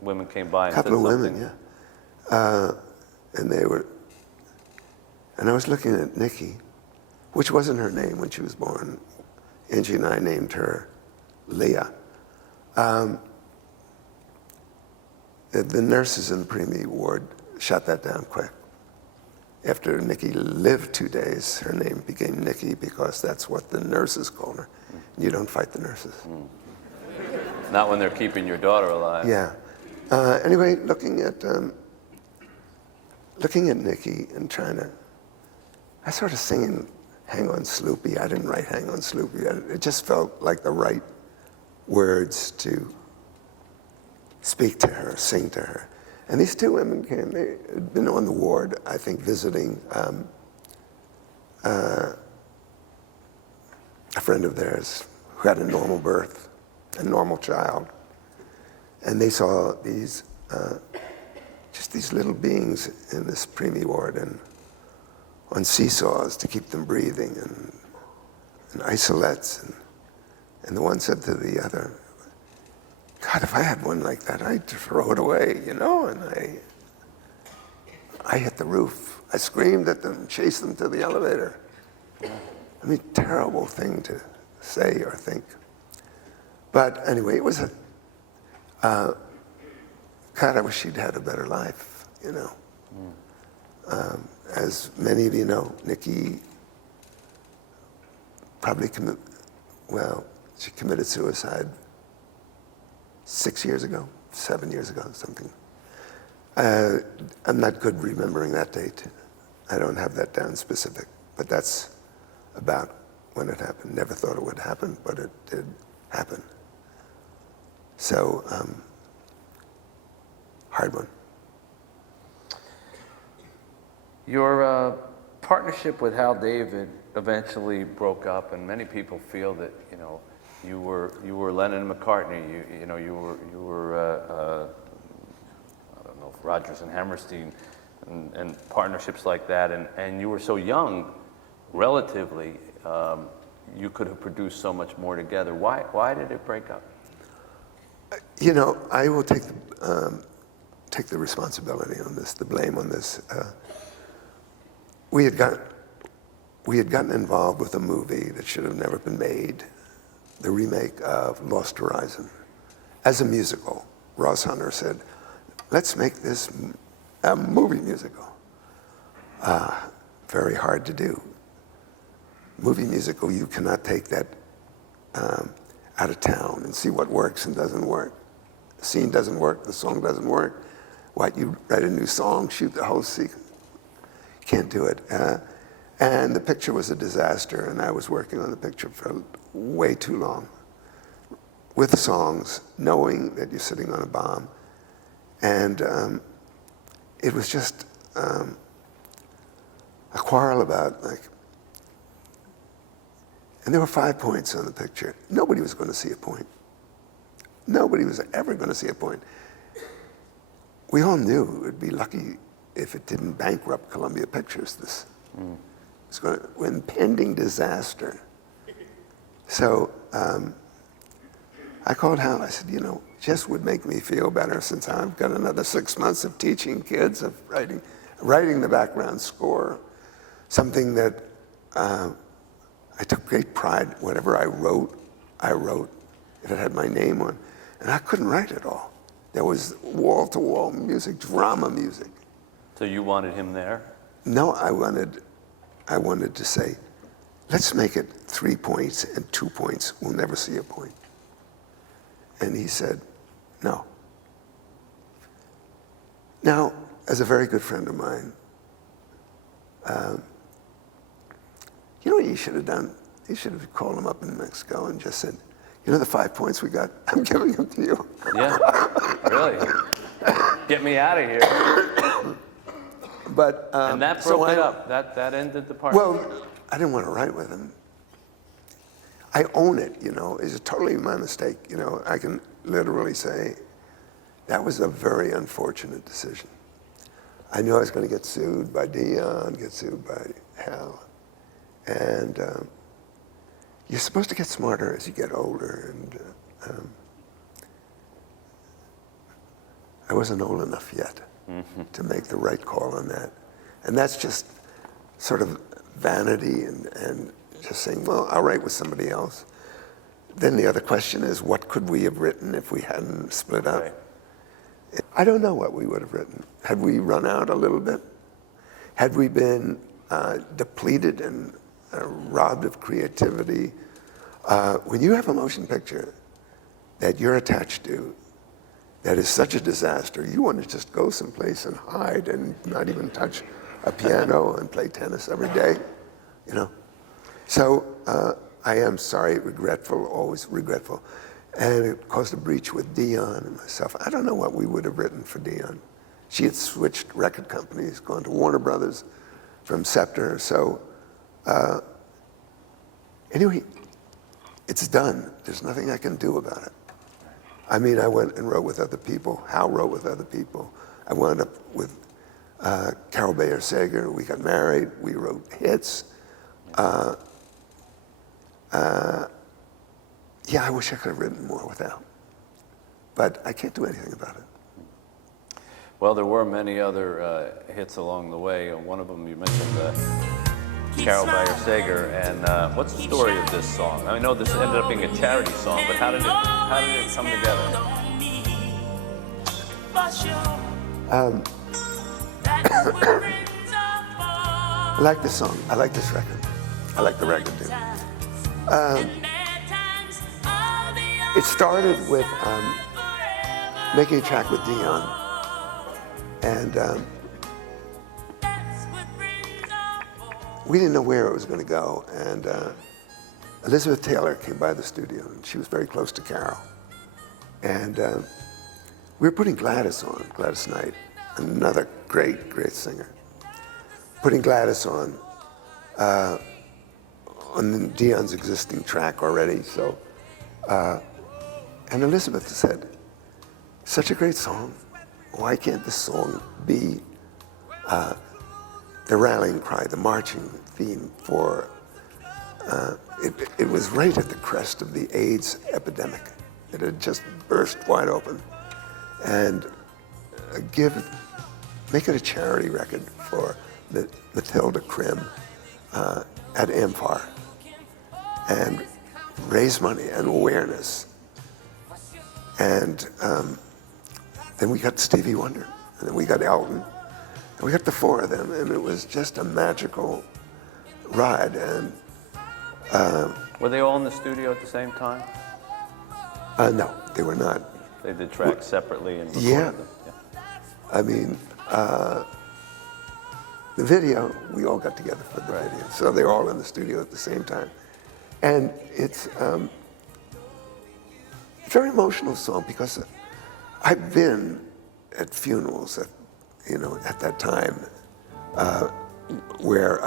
women came by and said something. A couple of women, yeah. And I was looking at Nikki, which wasn't her name when she was born. Angie and I named her Leah. The nurses in the preemie ward shut that down quick. After Nikki lived 2 days, her name became Nikki because that's what the nurses called her. You don't fight the nurses. Not when they're keeping your daughter alive. Yeah. Anyway, looking at Nikki and I started singing Hang On Sloopy. I didn't write Hang On Sloopy. It just felt like the right words to speak to her, sing to her. And these two women came. They had been on the ward, I think, visiting a friend of theirs who had a normal birth, a normal child. And they saw these, just these little beings in this preemie ward and on seesaws to keep them breathing and isolettes. And the one said to the other, God, if I had one like that, I'd throw it away, you know? And I hit the roof. I screamed at them, chased them to the elevator. I mean, terrible thing to say or think. But anyway, it was God, I wish she'd had a better life, you know? As many of you know, Nikki probably she committed suicide 6 years ago, 7 years ago, something. I'm not good remembering that date. I don't have that down specific, but that's about when it happened. Never thought it would happen, but it did happen. So, hard one. Your partnership with Hal David eventually broke up, and many people feel that you were Lennon and McCartney. You were I don't know, Rodgers and Hammerstein, and partnerships like that. And you were so young, relatively. You could have produced so much more together. Why did it break up? You know, I will take the responsibility on this, the blame on this. We had gotten involved with a movie that should have never been made, the remake of Lost Horizon, as a musical. Ross Hunter said, let's make this a movie musical. Very hard to do. Movie musical, you cannot take that out of town and see what works and doesn't work. The scene doesn't work, the song doesn't work. You write a new song, shoot the whole sequence. Can't do it. And the picture was a disaster, and I was working on the picture for way too long with songs, knowing that you're sitting on a bomb. And it was just a quarrel about, and there were 5 points on the picture. Nobody was going to see a point. Nobody was ever going to see a point. We all knew it would be lucky if it didn't bankrupt Columbia Pictures. It's going to impending disaster. So I called Hal. I said, just would make me feel better since I've got another 6 months of teaching kids, of writing the background score, something that I took great pride. Whatever I wrote. If it had my name on, and I couldn't write it all. There was wall-to-wall music, drama music. So you wanted him there? No, I wanted to say, let's make it 3 points and 2 points. We'll never see a point. And he said, no. Now, as a very good friend of mine, you know what you should have done? You should have called him up in Mexico and just said, the 5 points we got, I'm giving them to you. Yeah, really. Get me out of here. But and that broke it up. That ended the partnership. Well, I didn't want to write with him. I own it, It's totally my mistake. I can literally say that was a very unfortunate decision. I knew I was going to get sued by Dion, get sued by Hal. And you're supposed to get smarter as you get older. And I wasn't old enough yet to make the right call on that. And that's just sort of vanity and just saying, well, I'll write with somebody else. Then the other question is, what could we have written if we hadn't split up? Right. I don't know what we would have written. Had we run out a little bit? Had we been depleted and robbed of creativity, when you have a motion picture that you're attached to, that is such a disaster, you want to just go someplace and hide and not even touch a piano and play tennis every day, you know? So I am sorry, regretful, always regretful. And it caused a breach with Dion and myself. I don't know what we would have written for Dion. She had switched record companies, gone to Warner Brothers from Scepter. So anyway, it's done. There's nothing I can do about it. I mean, I went and wrote with other people. Hal wrote with other people. I wound up with Carol Bayer Sager. We got married. We wrote hits. Yeah, I wish I could have written more with Al. But I can't do anything about it. Well, there were many other hits along the way. One of them you mentioned, Carol Bayer Sager. And what's the story of this song? I know this ended up being a charity song, but how did it come together? I like this song. I like this record. I like the record too. It started with making a track with Dion. And we didn't know where it was going to go. And Elizabeth Taylor came by the studio, and she was very close to Carol. And we were putting Gladys on, Gladys Knight, another great, great singer. Putting Gladys on Dion's existing track already. So, and Elizabeth said, such a great song. Why can't this song be the rallying cry, the marching theme for, it was right at the crest of the AIDS epidemic. It had just burst wide open. And make it a charity record for Matilda Krim at Amphar, and raise money and awareness. And then we got Stevie Wonder, and then we got Elton, and we got the four of them, and it was just a magical ride. And Were they all in the studio at the same time? no, they were not. They did tracks separately and recorded Yeah. them? I mean, the video, we all got together for the video. So they're all in the studio at the same time. And it's a very emotional song because I've been at funerals at that time where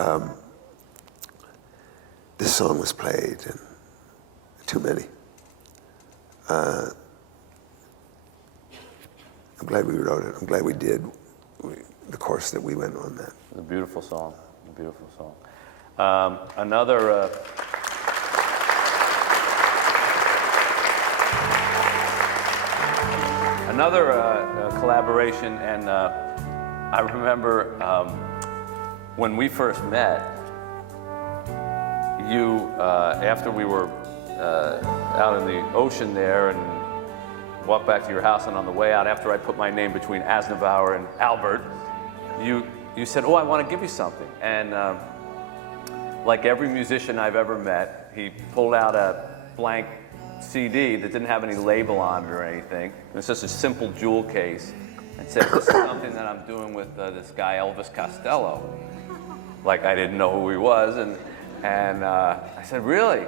this song was played, and too many. I'm glad we wrote it. I'm glad we did the course that we went on that. It's a beautiful song, a beautiful song. Another collaboration, and I remember when we first met, you, after we were out in the ocean there and walked back to your house, and on the way out, after I put my name between Aznavour and Albert, you said, oh, I want to give you something. And like every musician I've ever met, he pulled out a blank CD that didn't have any label on it or anything. It was just a simple jewel case, and said, this is something that I'm doing with this guy, Elvis Costello. Like I didn't know who he was, and I said, really?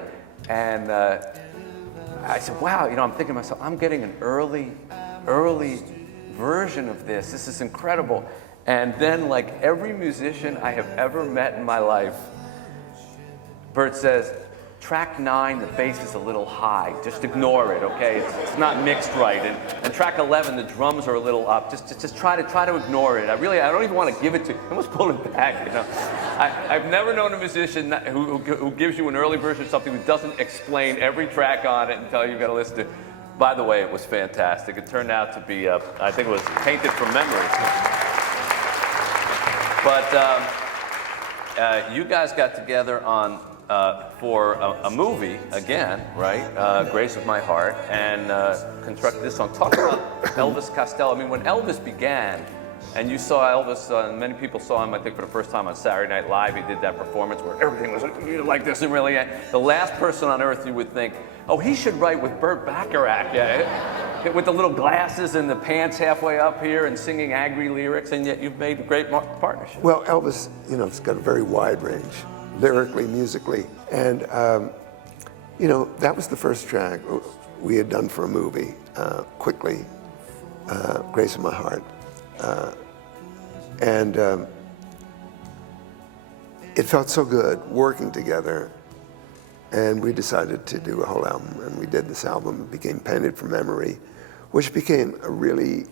And I said, wow, I'm thinking to myself, I'm getting an early version of this. This is incredible. And then, like every musician I have ever met in my life, Burt says, track 9, the bass is a little high. Just ignore it, okay? It's not mixed right. And track 11, the drums are a little up. Just try to ignore it. I don't even want to give it to you. Almost pull it back, I've never known a musician who gives you an early version of something who doesn't explain every track on it and tell you you've got to listen to it. By the way, it was fantastic. It turned out to be, I think it was painted from memory. But you guys got together on for a movie again, right? Grace of My Heart, and constructed this song. Talk about Elvis Costello. I mean, when Elvis began, And you saw Elvis, many people saw him, I think, for the first time on Saturday Night Live. He did that performance where everything was like this, and really, the last person on earth you would think, oh, he should write with Burt Bacharach, yeah, with the little glasses and the pants halfway up here and singing angry lyrics, and yet you've made a great partnership. Well, Elvis, you know, it's got a very wide range, lyrically, musically, and you know, that was the first track we had done for a movie, Quickly, Grace of My Heart. And it felt so good working together, and we decided to do a whole album, and we did this album. It became Painted from Memory, which became a really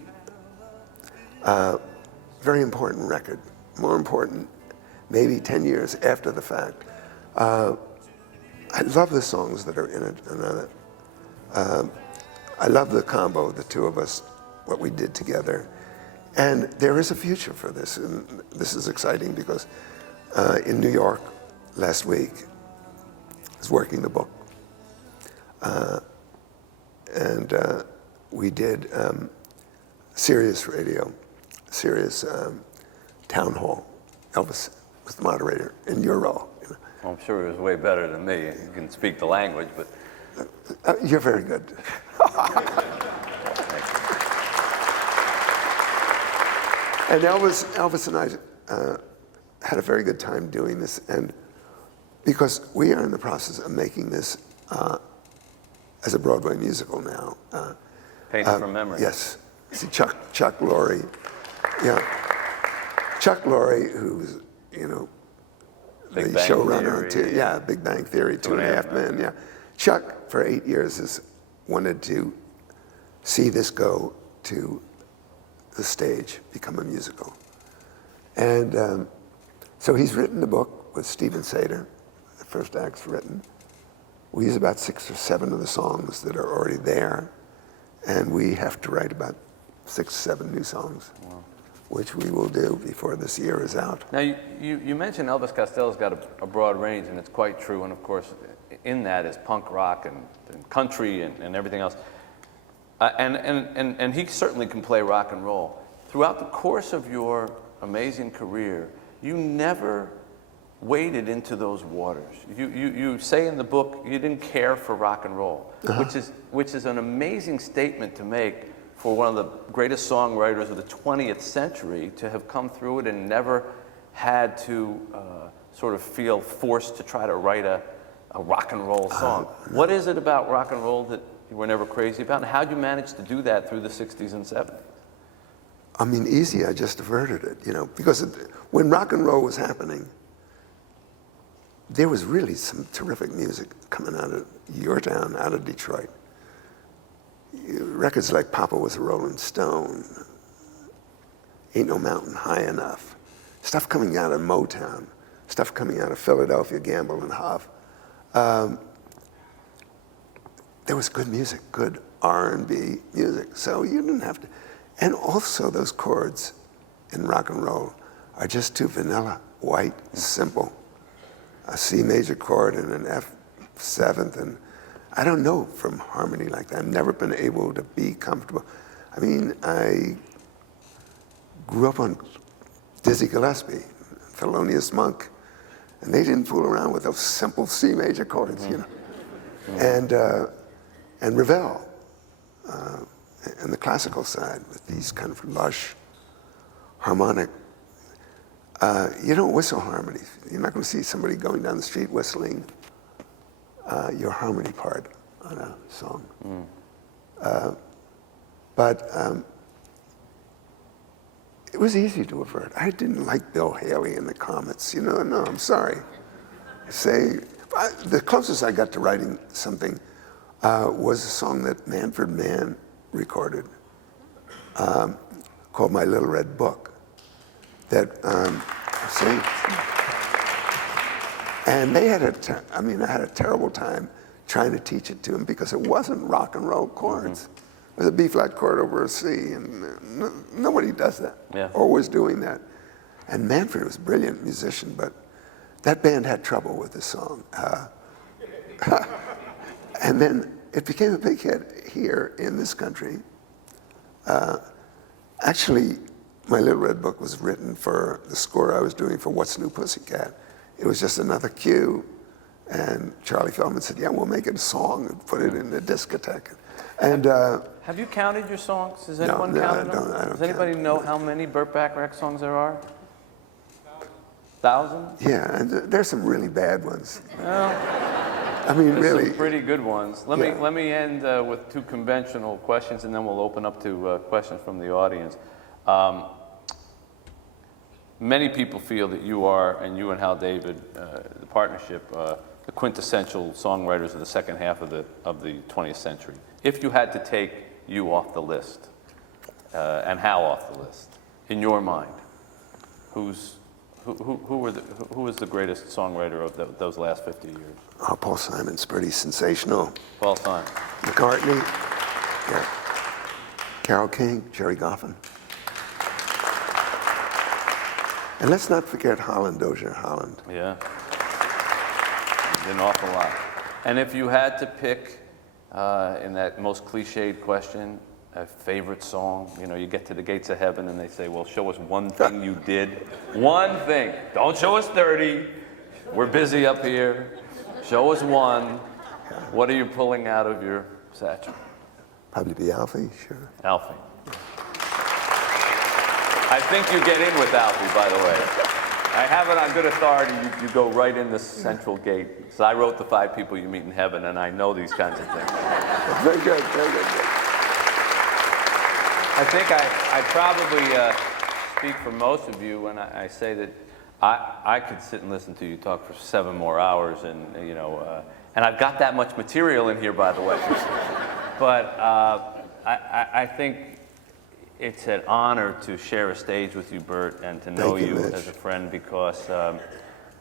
very important record, more important maybe 10 years after the fact. I love the songs that are in it, and I love the combo, the two of us, what we did together. And there is a future for this, and this is exciting because in New York last week, I was working the book, and we did Sirius Radio, Sirius Town Hall. Elvis was the moderator in your role. You know. Well, I'm sure he was way better than me. You can speak the language, but... You're very good. And Elvis and I had a very good time doing this, and because we are in the process of making this as a Broadway musical now. Painted from Memory. Yes. See, Chuck Lorre, yeah. Chuck Lorre, who's, you know, the Big Bang showrunner, Theory. yeah, Big Bang Theory, Two and a Half Men, yeah. Chuck, for 8 years, has wanted to see this go to the stage, become a musical. And so he's written the book with Stephen Sater. The first act's written. We use about 6 or 7 of the songs that are already there, and we have to write about 6 or 7 new songs, which we will do before this year is out. Now, you mentioned Elvis Costello's got a broad range, and it's quite true, and of course, in that is punk rock and country and everything else. And he certainly can play rock and roll. Throughout the course of your amazing career, you never waded into those waters. You say in the book you didn't care for rock and roll, which is an amazing statement to make for one of the greatest songwriters of the 20th century to have come through it and never had to sort of feel forced to try to write a rock and roll song. What is it about rock and roll that you were never crazy about, and how'd you manage to do that through the 60s and 70s? I mean, easy, I just averted it, you know, because when rock and roll was happening, there was really some terrific music coming out of your town, out of Detroit. Records like Papa Was a Rolling Stone, Ain't No Mountain High Enough, stuff coming out of Motown, stuff coming out of Philadelphia, Gamble and Huff. There was good music, good R&B music, so you didn't have to. And also those chords in rock and roll are just too vanilla, white, simple. A C major chord and an F seventh, and I don't know from harmony like that. I've never been able to be comfortable. I mean, I grew up on Dizzy Gillespie, Thelonious Monk, and they didn't fool around with those simple C major chords, you know. And Ravel, and the classical side with these kind of lush, harmonic. You don't whistle harmonies. You're not going to see somebody going down the street whistling your harmony part on a song. But it was easy to avert. I didn't like Bill Haley and the Comets. You know, no, I'm sorry. The closest I got to writing something was a song that Manfred Mann recorded called My Little Red Book. That, and they had I had a terrible time trying to teach it to him because it wasn't rock and roll chords. It was a B flat chord over a C, and nobody does that, or was doing that. And Manfred was a brilliant musician, but that band had trouble with the song. And then it became a big hit here in this country. Actually, My Little Red Book was written for the score I was doing for What's New Pussycat. It was just another cue. And Charlie Feldman said, yeah, we'll make it a song and put it in the discotheque. And Have you counted your songs? Has No, anyone no, counted I them? don't- I don't Does anybody count. know how many Burt Bacharach songs there are? 1,000? yeah, and there's some really bad ones. Well, I mean, there's really. some pretty good ones. Let me end with two conventional questions, and then we'll open up to questions from the audience. Many people feel that you are, and you and Hal David, the partnership, the quintessential songwriters of the second half of the 20th century. If you had to take you off the list, and Hal off the list, in your mind, who is the greatest songwriter of those last 50 years? Oh, Paul Simon's pretty sensational. Paul Simon. McCartney, yeah. Carole King, Jerry Goffin. And let's not forget Holland Dozier Holland. Yeah. An awful lot. And if you had to pick, in that most cliched question, a favorite song, you know, you get to the gates of heaven and they say, well, show us one thing you did. One thing. Don't show us 30. We're busy up here. Show us one. What are you pulling out of your satchel? Probably be Alfie, sure. Alfie. I think you get in with Alfie, by the way. I have it on good authority. You go right in the central gate. So I wrote the 5 people you meet in heaven, and I know these kinds of things. Very good, very good. I think I probably speak for most of you when I say that I could sit and listen to you talk for 7 more hours, and you know, and I've got that much material in here, by the way. But I think it's an honor to share a stage with you, Burt, and to know Thank you, you Mitch. as a friend because, well,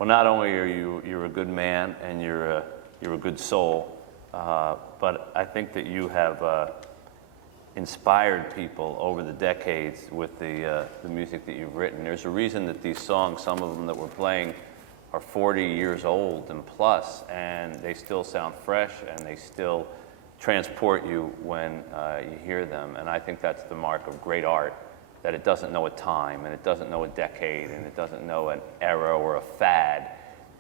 not only are you're a good man and you're a good soul, but I think that you have inspired people over the decades with the music that you've written. There's a reason that these songs, some of them that we're playing, are 40 years old and plus, and they still sound fresh and they still transport you when you hear them. And I think that's the mark of great art, that it doesn't know a time and it doesn't know a decade and it doesn't know an era or a fad.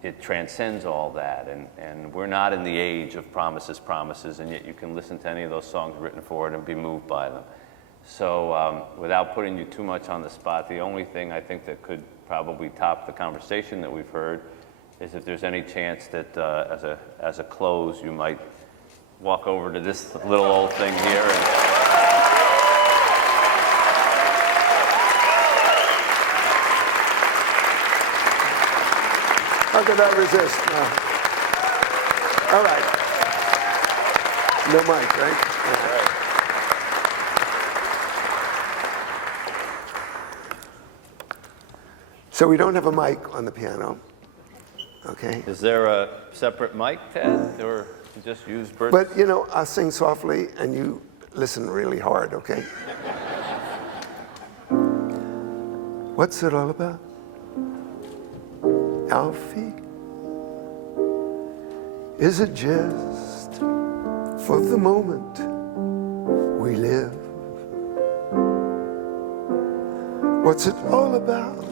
It transcends all that, and we're not in the age of promises, and yet you can listen to any of those songs written for it and be moved by them. So without putting you too much on the spot, the only thing I think that could probably top the conversation that we've heard is if there's any chance that as a close you might walk over to this little old thing here and How could I resist? No. All right. No mic, right? So we don't have a mic on the piano, okay? Is there a separate mic, Ted, or you just use Burt's? But, you know, I'll sing softly and you listen really hard, okay? What's it all about? Alfie? Is it just for the moment we live? What's it all about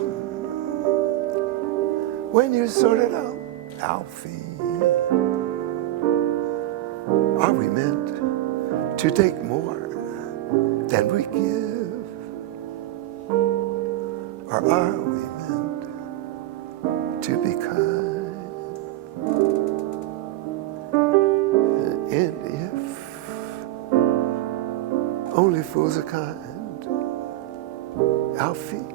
when you sort it out, Alfie? Are we meant to take more than we give? Or are we meant to be kind? And if only fools are kind, Alfie,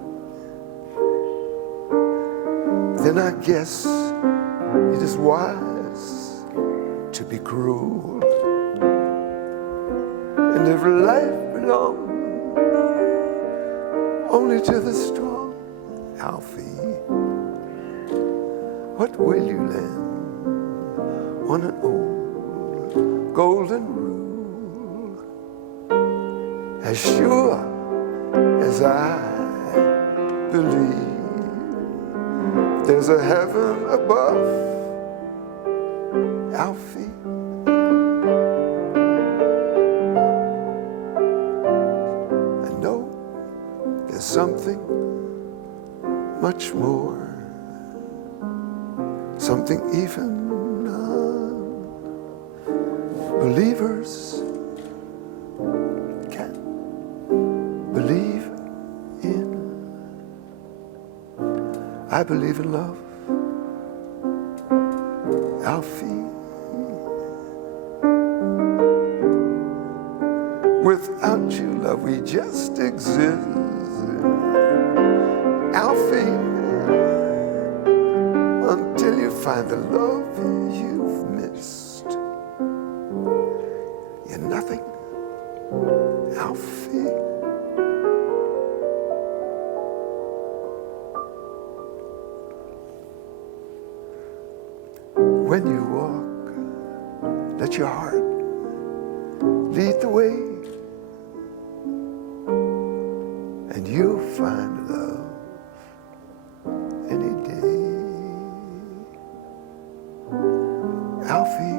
then I guess it is wise to be cruel. And if life belongs only to the strong, Alfie, what will you lend on an old golden rule? As sure as I believe there's a heaven above, Alfie, I know there's something much more, something even unbelievers can believe in. I believe in love, Alfie. Without you, love, we just exist. Alfie, until you find the love you've missed, you're nothing, Alfie. When you walk, let your heart lead the way, and you'll find love any day. Alfie,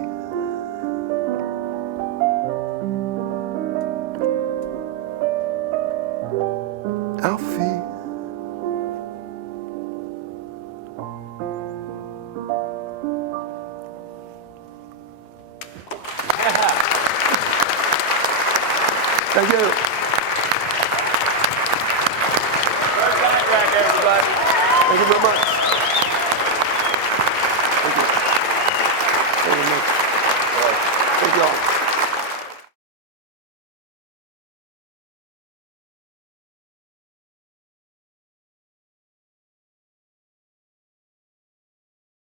Alfie, thank you. Burt Bacharach, everybody. Thank you very much.